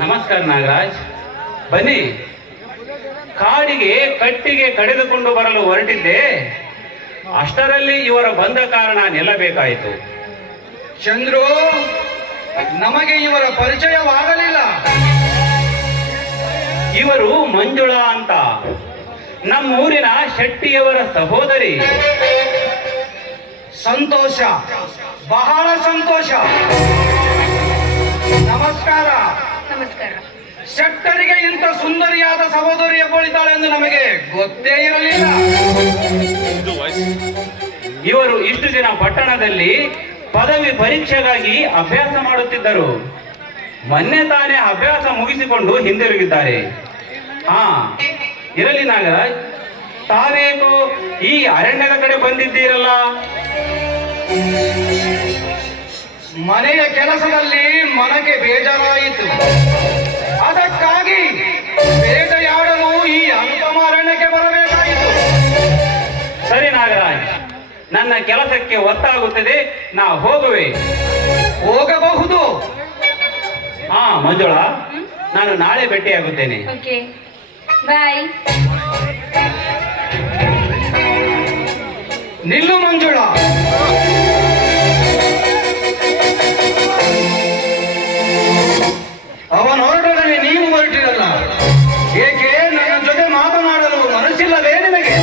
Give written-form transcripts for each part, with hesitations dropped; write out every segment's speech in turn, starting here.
ನಮಸ್ಕಾರ ನಾಗರಾಜ್, ಬನ್ನಿ. ಕಾಡಿಗೆ ಕಟ್ಟಿಗೆ ಕಡಿದುಕೊಂಡು ಬರಲು ಹೊರಟಿದ್ದೆ, ಅಷ್ಟರಲ್ಲಿ ಇವರ ಬಂದ ಕಾರಣ ನಿಲ್ಲಬೇಕಾಯಿತು. ಚಂದ್ರು, ನಮಗೆ ಇವರ ಪರಿಚಯವಾಗಲಿಲ್ಲ. ಇವರು ಮಂಜುಳಾ ಅಂತ, ನಮ್ಮೂರಿನ ಶೆಟ್ಟಿಯವರ ಸಹೋದರಿ. ಸಂತೋಷ, ಬಹಳ ಸಂತೋಷ. ನಮಸ್ಕಾರ. ನಮಸ್ಕಾರ. ಶೆಟ್ಟರಿಗೆ ಇಂಥ ಸುಂದರಿಯಾದ ಸಹೋದರಿಯ ಕುಳಿತಾಳೆ ಎಂದು ನಮಗೆ ಗೊತ್ತೇ ಇರಲಿಲ್ಲ. ಇವರು ಇಷ್ಟು ದಿನ ಪಟ್ಟಣದಲ್ಲಿ ಪದವಿ ಪರೀಕ್ಷೆಗಾಗಿ ಅಭ್ಯಾಸ ಮಾಡುತ್ತಿದ್ದರು. ಮೊನ್ನೆ ತಾನೇ ಅಭ್ಯಾಸ ಮುಗಿಸಿಕೊಂಡು ಹಿಂದಿರುಗಿದ್ದಾರೆ. ಹಾ, ಇರಲಿ ನಾಗರಾಜ್, ತಾವೇಕೋ ಈ ಅರಣ್ಯದ ಕಡೆ ಬಂದಿದ್ದೀರಲ್ಲ? ಮನೆಯ ಕೆಲಸದಲ್ಲಿ ಮನಕ್ಕೆ ಬೇಜಾರಾಯಿತು. ಅದಕ್ಕಾಗಿ ಬೇಟೆಯಾಡಲು ಈ ಅನುಪಮ ಅರಣ್ಯಕ್ಕೆ ಬರಬೇಕಾಯಿತು. ಸರಿ ನಾಗರಾಜ್, ನನ್ನ ಕೆಲಸಕ್ಕೆ ಒತ್ತಾಗುತ್ತದೆ, ನಾ ಹೋಗುವೆ. ಹೋಗಬಹುದು. ಹಾ ಮಂಜುಳಾ, ನಾನು ನಾಳೆ ಭೇಟಿಯಾಗುತ್ತೇನೆ. ಓಕೆ, ಬಾಯ್. ನಿಲ್ಲು ಮಂಜುಳಾ. ಅವನ ಹೊರಟೊಡನೆ ನೀವು ಹೊರಟಿರಲ್ಲ, ಏಕೆ? ನನ್ನ ಜೊತೆ ಮಾತನಾಡಲು ಮನಸ್ಸಿಲ್ಲವೇ ನಿಮಗೆ?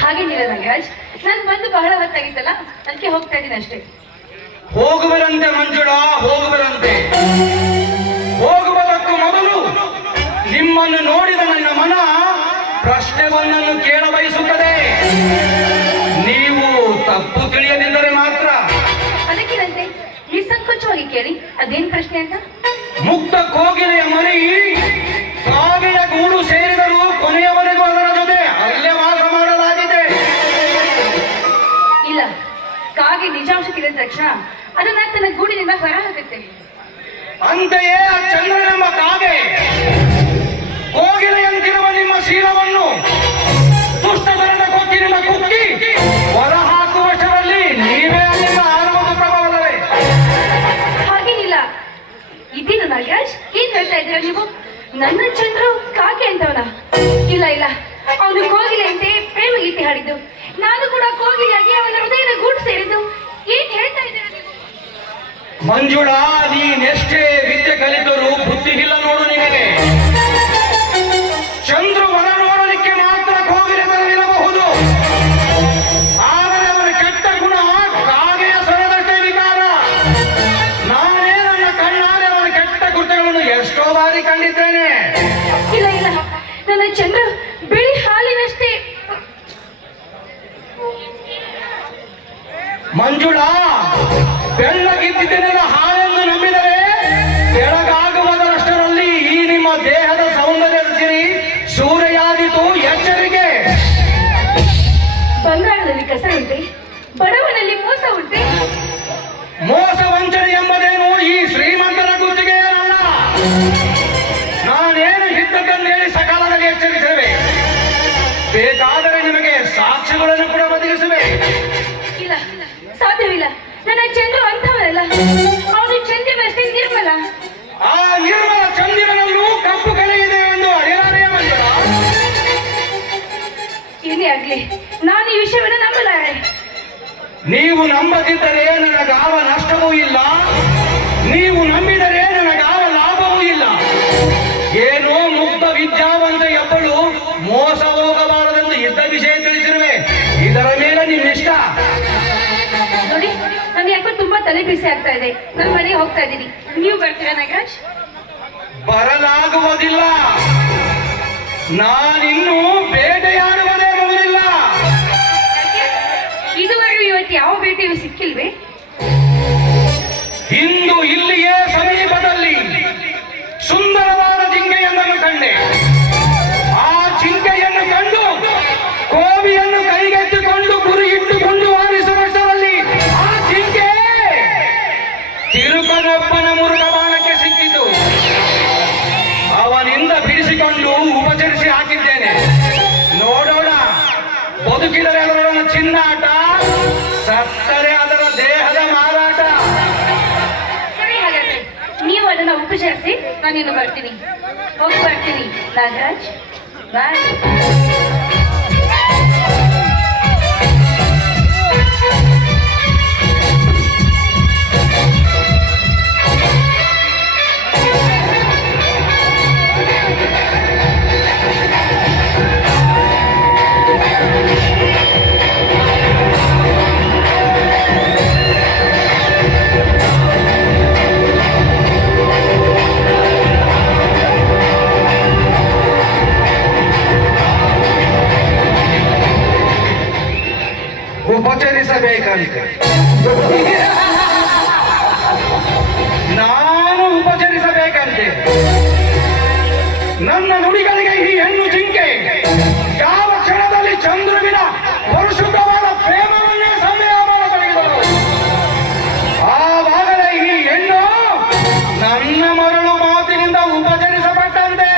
ಹಾಗೇನಿಲ್ಲ ನಾಗರಾಜ್, ನಾನು ಬಂದು ಬಹಳ ಹೊತ್ತಾಗಿತ್ತಲ್ಲ, ಅದಕ್ಕೆ ಹೋಗ್ತಾ ಇದ್ದೀನಿ ಅಷ್ಟೇ. ಹೋಗುವರಂತೆ ಮಂಜುಳಾ, ಹೋಗುವರಂತೆ. ಹೋಗುವುದಕ್ಕೂ ಮೊದಲು ನಿಮ್ಮನ್ನು ನೋಡಿದ ನನ್ನ ಮನ ಪ್ರಶ್ನೆಯೊಂದನ್ನು ಕೇಳ ಬಯಸುತ್ತದೆ. ನೀವು ತಪ್ಪು ತಿಳಿಯದಿದ್ದರೆ ಮಾತ್ರ. ಅದಕ್ಕಿರಂತೆ ನಿಸ್ಸಂಕೋಚವಾಗಿ ಕೇಳಿ, ಅದೇನ್ ಪ್ರಶ್ನೆ ಅಂತ. ಮುಕ್ತ ಕೋಗಿಲೆಯ ಮರಿ ಕಾಗೆಯ ಗೂಡು ಸೇರಿದರೂ ಕೊನೆಯವರೆಗೂ ಅದರ ಜೊತೆ ಅಲ್ಲೇ ವಾಸ ಮಾಡಲಾಗಿದೆ. ಇಲ್ಲ, ಕಾಗೆ ನಿಜಾಂಶ ತಿಳಿದ ತಕ್ಷಣ ಅದನ್ನ ತನ್ನ ಗೂಡಿನಿಂದ ಹೊರ ಹಾಕುತ್ತೆ. ಅಂತೆಯೇ ಆ ಚಂದ್ರನೆಂಬ ಕಾಗೆ ಕೋಗಿಲೆಯಂತಿರುವ ನಿಮ್ಮ ಶೀಲವನ್ನು ದುಷ್ಟತನದ ಕೊಕ್ಕಿನಿಂದ ಕುಕ್ಕಿ ಹೊರ ಹಾಕುವಷ್ಟರಲ್ಲಿ ನೀವೇ ಅಲ್ಲಿಂದ ಆರುವುದು ಪ್ರಭಾವವೇ. ಹಾಗೇನಿಲ್ಲ. ಇದೇನು ನಾಗರಾಜ್, ಏನ್ ಹೇಳ್ತಾ ಇದ್ದೀರಾ ನೀವು? ನನ್ನ ಚಂದ್ರು ಕಾಗೆ ಅಂತವನ? ಇಲ್ಲ ಇಲ್ಲ, ಅವನು ಕೋಗಿಲೆ ಅಂತೆ ಪ್ರೇಮ ಗೀತೆ ಹಾಡಿದ್ದು, ನಾನು ಕೂಡ ಕೋಗಿಲೆಯಾಗಿ ಅವನ ಹೃದಯದ ಗೂಡು ಸೇರಿದ್ದು. ಏನ್ ಹೇಳ್ತಾ ಇದ್ದೀರಾ ನೀವು? ಮಂಜುಳಾ, ನೀನೆಷ್ಟೇ ವಿದ್ಯೆ ಕಲಿತರೂ ಬುದ್ಧಿ ಇಲ್ಲ ನೋಡು ನಿನಗೆ. ಚಂದ್ರು ಹೊರ ನೋಡಲಿಕ್ಕೆ ಮಾತ್ರ ಕೋಗಿಲೆ ಬರಲಿರಬಹುದು, ಆದರೆ ಅವನ ಕೆಟ್ಟ ಗುಣ ಕಾಗೆಯ ಸ್ವರದಷ್ಟೇ ವಿಕಾರ. ನಾನೇ ನನ್ನ ಕಣ್ಣಾರೆ ಅವನ ಕೆಟ್ಟ ಕೃತ್ಯಗಳನ್ನು ಎಷ್ಟೋ ಬಾರಿ ಕಂಡಿದ್ದೇನೆ. ಇಲ್ಲ ಇಲ್ಲ, ನನ್ನ ಚಂದ್ರ ಬಿಳಿ ಹಾಲಿನಷ್ಟೇ. ಮಂಜುಳಾ, ಬೆಳ್ಳಗಿದ್ದಿದ್ದೆನೆಲ್ಲ ಹಾಳೆಂದು ನಂಬಿದರೆ ಬೆಳಗಾಗುವುದರಷ್ಟರಲ್ಲಿ ಈ ನಿಮ್ಮ ದೇಹದ ಸೌಂದರ್ಯದ ಸಿರಿ ಸೂರೆಯಾದೀತು. ಎಚ್ಚರಿಕೆ. ಬಂಗಾಳದಲ್ಲಿ ಕಸ ಉಂಟೆ, ಬಡವನಲ್ಲಿ ಮೋಸ ಉಂಟೆ. ಮೋಸ ವಂಚನೆ ಎಂಬುದೇನು ಈ ಶ್ರೀಮಂತರ ಗುತ್ತಿಗೆ ಏನಲ್ಲ. ನಾನೇನು ಇದ್ದದ್ದನ್ನು ಹೇಳಿ ಸಕಾಲದಲ್ಲಿ ಎಚ್ಚರಿಸುವೆ. ಬೇಕಾದರೆ ನಿಮಗೆ ಸಾಕ್ಷ್ಯಗಳನ್ನು ಕೂಡ ಒದಗಿಸುವೆ. ಇಲ್ಲ, ಸಾಧ್ಯವಿಲ್ಲ. ನನ್ನ ಚಂದ್ರು ಅಂಥವರಲ್ಲ, ಅವನು ಚಂದ್ರನಷ್ಟೇ ನಿರ್ಮಲ. ಆ ನಿರ್ಮಲ ಚಂದಿರನಲ್ಲೂ ಕಪ್ಪು ಕಲೆ ಇದೆ ಎಂದು ಅರಿಯಲಾರೆಯ ಮಂಜುಳಾ? ಏನೇ ಆಗ್ಲಿ, ನಾನು ಈ ವಿಷಯವನ್ನು ನಂಬಲಾರೆ. ನೀವು ನಂಬದಿದ್ದರೆ ನನಗಾವ ನಷ್ಟವೂ ಇಲ್ಲ, ನೀವು ನಂಬಿದರೆ ನನಗಾವ ಲಾಭವೂ ಇಲ್ಲ. ಏನೋ ಮುಗ್ಧ ವಿದ್ಯಾವಂತ ಎಬ್ಬಳು ಮೋಸ ಹೋಗಬಾರದೆಂದು ಇದ್ದ ವಿಷಯ ತಿಳಿಸಿರುವೆ. ಇದರ ಮೇಲೆ ನಿನ್ನಿಷ್ಟ. ನೋಡಿ, ನಾನು ಯಾಕೋ ತುಂಬಾ ತಲೆ ಬಿಸಿ ಆಗ್ತಾ ಇದೆ. ನನ್ನ ಮನೆಗೆ ಹೋಗ್ತಾ ಇದ್ದೀನಿ. ನೀವು ಬರ್ತೀರಾ ನಾಗರಾಜ್? ಬರಲಾಗುವುದಿಲ್ಲ. ನಾನಿನ್ನೂ ಬೇಟೆಯಾಡುವುದೇ ಮುಗಿದಿಲ್ಲ. ಇದುವರೆಗೂ ಇವತ್ತು ಯಾವ ಭೇಟಿಯೂ ಸಿಕ್ಕಿಲ್ವೇ? ಇಂದು ಇಲ್ಲಿಯೇ ಸಮೀಪದಲ್ಲಿ ಸುಂದರವಾದ ಜಿಂಕೆಯೊಂದನ್ನು ಕಂಡೆ. ಆ ಜಿಂಕೆಯನ್ನು ಕಂಡು ಕೋವಿಯನ್ನು ಕೈಗೆತ್ತಿಕೊಂಡು ಗುರಿ ಇಟ್ಟುಕೊಂಡು ಆರಿಸುವಷ್ಟರಲ್ಲಿ ಆ ಜಿಂಕೆ ತಿರುಪನೊಬ್ಬನ ಮುರುಗ ಬಾಣಕ್ಕೆ ಸಿಕ್ಕಿತು. ಅವನಿಂದ ಬಿಡಿಸಿಕೊಂಡು ಉಪಚರಿಸಿ ಹಾಕಿದ್ದೇನೆ. ನೋಡೋಣ, ಬದುಕಿದರೆ ಅದರೊಡನೆ ಚಿನ್ನಾಟ, ಸತ್ತರೆ ಅದರ ದೇಹದ ಮಾರಾಟ. ಸರಿ, ಹಾಗಾದ್ರೆ ನೀವು ಉಪಚರಿಸಿ ನಾನಿನ್ನು ಬರ್ತೀನಿ. ಹೋಗಿ ಬರ್ತೀನಿ ನಾಗರಾಜ್. ಬಾಯ್. ಉಪಚರಿಸಬೇಕಂತೆ. ನಾನು ಉಪಚರಿಸಬೇಕಂತೆ. ನನ್ನ ನುಡಿಗಳಿಗೆ ಈ ಹೆಣ್ಣು ಜಿಂಕೆ ಯಾವ ಕ್ಷಣದಲ್ಲಿ ಚಂದ್ರುವಿನ ಪರಿಶುದ್ಧವಾದ ಪ್ರೇಮವನ್ನೇ ಸಮಯ ಮಾಡತೊಡಗಿದಳು. ಆವಾಗಲೇ ಈ ಹೆಣ್ಣು ನನ್ನ ಮರಳು ಮಾತಿನಿಂದ ಉಪಚರಿಸಲ್ಪಟ್ಟಂತೆ.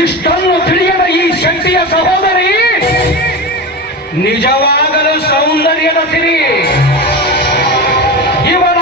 ಇಷ್ಟನ್ನು ತಿಳಿಯದ ಈ ಶಕ್ತಿಯ ಸಹೋದರಿ ನಿಜವಾಗಲೂ ಸೌಂದರ್ಯದ ಸಿರಿ. ಇವಳ